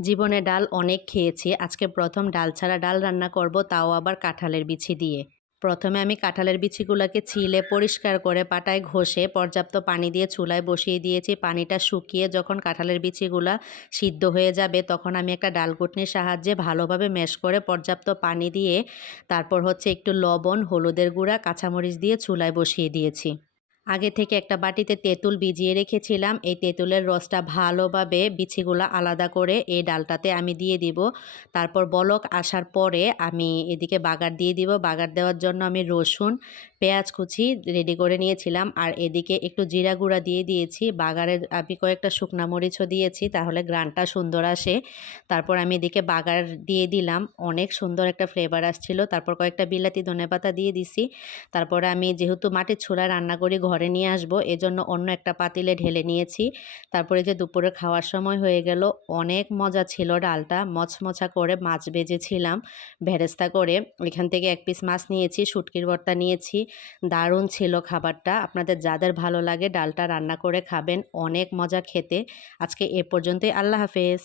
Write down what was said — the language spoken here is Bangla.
জীবনে ডাল অনেক খেয়েছি। আজকে ১ম ডাল ছাড়া ডাল রান্না করব, তাও আবার কাঁঠালের বিচি দিয়ে। প্রথমে আমি কাঁঠালের বিচিগুলাকে ছিলে পরিষ্কার করে পাটায় ঘষে পর্যাপ্ত পানি দিয়ে চুলায় বসিয়ে দিয়েছি। পানিটা শুকিয়ে যখন কাঁঠালের বিচিগুলা সিদ্ধ হয়ে যাবে, তখন আমি একটা ডালঘুটনির সাহায্যে ভালোভাবে ম্যাশ করে পর্যাপ্ত পানি দিয়ে তারপর হচ্ছে একটু লবণ, হলুদের গুঁড়া, কাঁচামরিচ দিয়ে চুলায় বসিয়ে দিয়েছি। আগে থেকে একটা বাটিতে তেঁতুল ভিজিয়ে রেখেছিলাম। এই তেঁতুলের রসটা ভালোভাবে বিচিগুলা আলাদা করে এই ডালটাতে আমি দিয়ে দিব। তারপর বলক আসার পরে আমি এদিকে বাগার দিয়ে দিব। বাগার দেওয়ার জন্য আমি রসুন, পেঁয়াজ কুচি রেডি করে নিয়েছিলাম। আর এদিকে একটু জিরা গুঁড়া দিয়ে দিয়েছি। বাগারের আমি কয়েকটা শুকনা মরিচও দিয়েছি, তাহলে ঘ্রাণটা সুন্দর আসে। তারপর আমি এদিকে বাগার দিয়ে দিলাম। অনেক সুন্দর একটা ফ্লেভার আসছিল। তারপর কয়েকটা বিলাতি ধনেপাতা দিয়ে দিছি। তারপরে আমি যেহেতু মাটির চুলায় রান্না করি, ঘরে নিয়ে আসবো, এজন্য অন্য একটা পাতিলে ঢেলে নিয়েছি। তারপরে যে দুপুরে খাওয়ার সময় হয়ে গেল। অনেক মজা ছিল ডালটা। মচমচা করে মাছ ভেজেছিলাম বেরেস্তা করে। এখান থেকে ১ পিস মাছ নিয়েছি, শুটকির ভর্তা নিয়েছি। দারুণ ছিল খাবারটা। আপনাদের যাদের ভালো লাগে ডালটা রান্না করে খাবেন। অনেক মজা খেতে। আজকে এ পর্যন্তই। আল্লাহ হাফেজ।